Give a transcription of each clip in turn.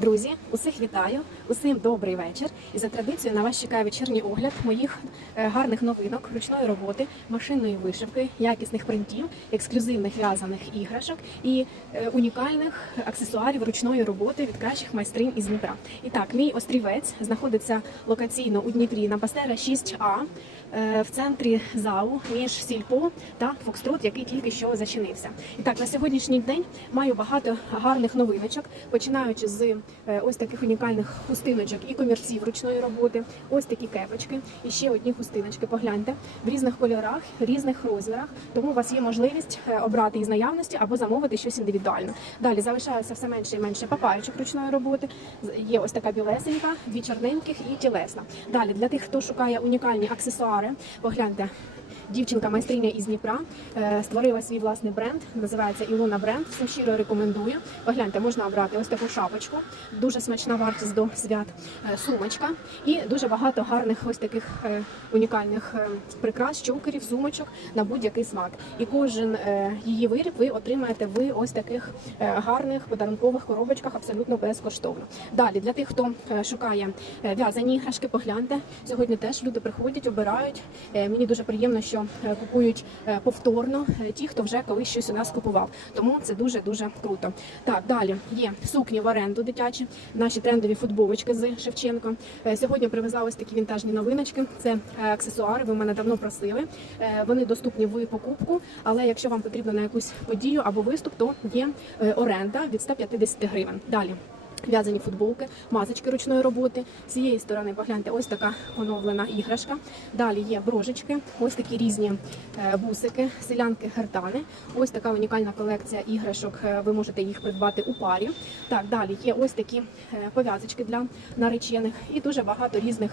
Друзі, усіх вітаю, усім добрий вечір. І за традицією на вас чекає вечірній огляд моїх е, гарних новинок, ручної роботи, машинної вишивки, якісних принтів, ексклюзивних в'язаних іграшок і е, унікальних аксесуарів ручної роботи від кращих майстринь із Дніпра. І так, мій острівець знаходиться локаційно у Дніпрі на Пастера 6А е, в центрі ЗАУ між Сільпо та Фокстрот, який тільки що зачинився. І так, на сьогоднішній день маю багато гарних новиночок, починаючи з е, ось таких унікальних хустиночок і комірців ручної роботи, ось такі кепочки і ще одні хустиночки. Погляньте в різних кольорах, різних розмірах. Тому у вас є можливість е, обрати із наявності або замовити щось індивідуально. Далі залишається все менше і менше папайочок ручної роботи. Є ось така білесенька, дві чорненьких і тілесна. Далі для тих, хто шукає унікальні аксесуари, погляньте. Дівчинка майстриня із Дніпра е, створила свій власний бренд, називається Ілона Бренд. Всім щиро рекомендую. Погляньте, можна обрати ось таку шапочку, дуже смачна вартість до свят, е, сумочка і дуже багато гарних ось таких е, унікальних прикрас, чокерів, сумочок на будь-який смак. І кожен її виріб ви отримаєте в ось таких гарних подарункових коробочках абсолютно безкоштовно. Далі для тих, хто шукає в'язані іграшки, погляньте. Сьогодні теж люди приходять, обирають. Мені дуже приємно, що е, купують е, повторно е, ті, хто вже колись щось у нас купував. Тому це дуже дуже круто. Так, далі є сукні в оренду дитячі, наші трендові футболочки з Шевченко. Сьогодні привезла ось такі вінтажні новиночки. Це аксесуари. Ви мене давно просили. Вони доступні в покупку. Але якщо вам потрібно на якусь подію або виступ, то є оренда від 150 гривень. Далі. В'язані футболки, масочки ручної роботи. З цієї сторони погляньте, ось така оновлена іграшка. Далі є брожечки, ось такі різні е, бусики, селянки, гертани. Ось така унікальна колекція іграшок. е, Ви можете їх придбати у парі. Так, далі є ось такі е, пов'язочки для наречених і дуже багато різних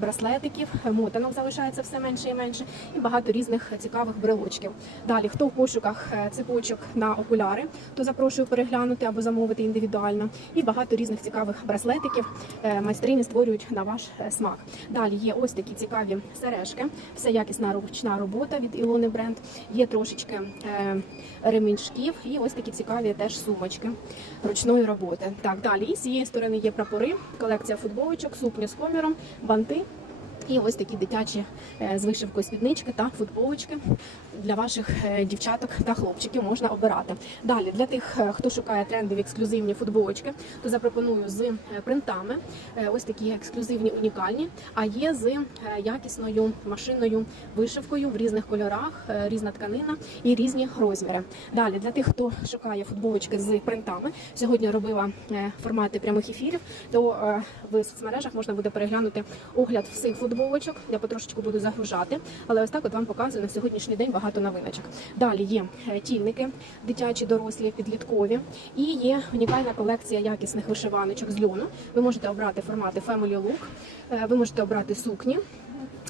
браслетиків. Мотанок залишається все менше і менше, і багато різних цікавих брелочків. Далі, хто в пошуках цепочок на окуляри, то запрошую переглянути або замовити індивідуально. І багато різних цікавих браслетиків е, майстрині створюють на ваш е, смак. Далі є ось такі цікаві сережки. Все якісна ручна робота від Ілони Бренд. Є трошечки е, ремінчків і ось такі цікаві теж сумочки ручної роботи. Так, далі з цієї сторони є прапори, колекція футболочок, сукні з коміром, банти. І ось такі дитячі е, з вишивкою спіднички та футболочки для ваших е, дівчаток та хлопчиків можна обирати. Далі для тих, е, хто шукає трендові ексклюзивні футболочки, то запропоную з принтами. Ось такі ексклюзивні унікальні, а є з якісною машинною вишивкою в різних кольорах, різна тканина і різні розміри. Далі для тих, хто шукає футболочки з принтами, сьогодні робила формати прямих ефірів, то в соцмережах можна буде переглянути огляд всіх футболочок. Я потрошечку буду загружати, але ось так от вам показую на сьогоднішній день багато новиночок. Далі є е, тільники, дитячі, дорослі, підліткові, і є унікальна колекція якісних вишиваночок з льону. Ви можете обрати формати Family Look, е, ви можете обрати сукні.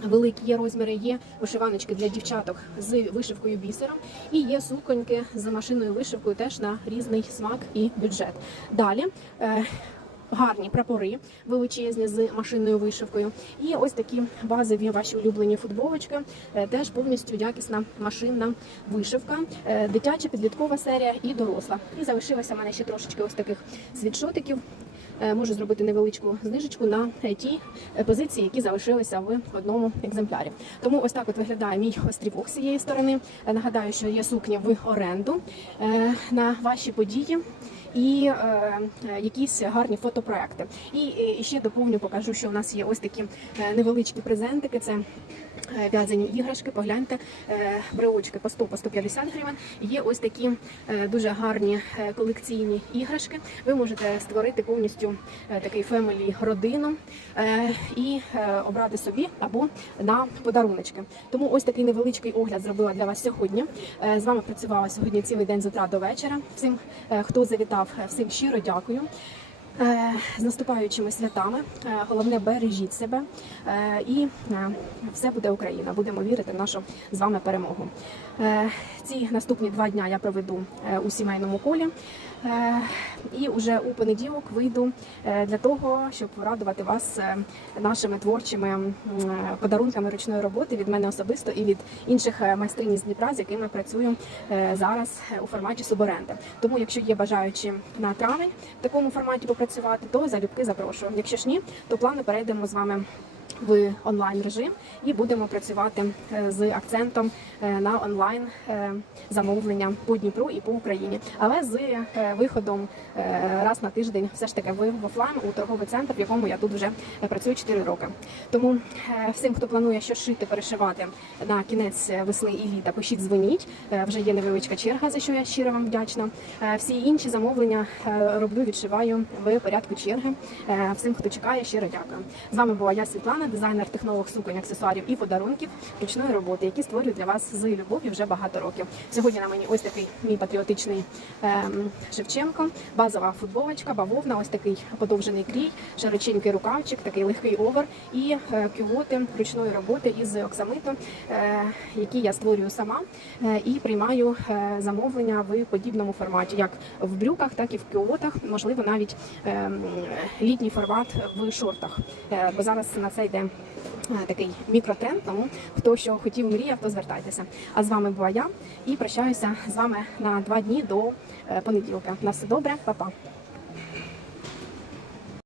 Великі є розміри, є вишиваночки для дівчаток з вишивкою бісером, і є суконьки з машинною вишивкою теж на різний смак і бюджет. Далі. Гарні прапори величезні з машинною вишивкою. І ось такі базові ваші улюблені футболочки. е, Теж повністю якісна машинна вишивка, е, дитяча підліткова серія і доросла. І залишилося в мене ще трошечки ось таких світшотиків. Е, Можу зробити невеличку знижечку на ті позиції, які залишилися в одному екземплярі. Тому ось так от виглядає мій острівок з цієї сторони. Нагадаю, що є сукні в оренду на ваші події. І е, якісь гарні фотопроекти. І, і ще доповню, покажу, що у нас є ось такі е, невеличкі презентики. Це в'язані іграшки. Погляньте, е, брелочки по 100 по 150 гривень. Є ось такі е, дуже гарні е, колекційні іграшки. Ви можете створити повністю е, такий фемелі родину е, і е, обрати собі або на подаруночки. Тому ось такий невеличкий огляд зробила для вас сьогодні. Е, З вами працювала сьогодні цілий день з утра до вечора. Всім, е, хто завітав, е, всім щиро дякую. Е, З наступаючими святами. Е, Головне, бережіть себе Е, і все буде Україна. Будемо вірити в нашу з вами перемогу. Ці наступні два дня я проведу у сімейному колі. І вже у понеділок вийду для того, щоб порадувати вас нашими творчими подарунками ручної роботи від мене особисто і від інших майстринь з Дніпра, з якими працюю зараз у форматі суборенди. Тому, якщо є бажаючі на травень в такому форматі попрацювати, то залюбки запрошую. Якщо ж ні, то плавно перейдемо з вами в онлайн режим і будемо працювати е, з акцентом е, на онлайн е, замовлення по Дніпру і по Україні, але з виходом раз на тиждень, все ж таки в офлайн у торговий центр, в якому я тут вже працюю 4 роки. Тому всім, хто планує щось шити, перешивати на кінець весни і літа, пишіть, дзвоніть. Вже є невеличка черга, за що я щиро вам вдячна. Всі інші замовлення роблю, відшиваю в порядку черги. Всім, хто чекає, щиро дякую. З вами була я Світлана, дизайнер технолог суконь, аксесуарів і подарунків ручної роботи, які створюю для вас з любов'ю вже багато років. Сьогодні на мені ось такий мій патріотичний ем, Шевченко, базова футболочка, бавовна, ось такий подовжений крій, широченький рукавчик, такий легкий овер і е, кюлоти ручної роботи із оксамиту, е, які я створюю сама е, і приймаю е, замовлення в подібному форматі, як в брюках, так і в кюлотах, можливо, навіть ем, літній формат в шортах. Е, Бо зараз на це йде е, такий мікротренд. Тому хто що хотів, мріяв, то звертайтеся. А з вами була я і прощаюся з вами на два дні до е, понеділка. На все добре, па-па.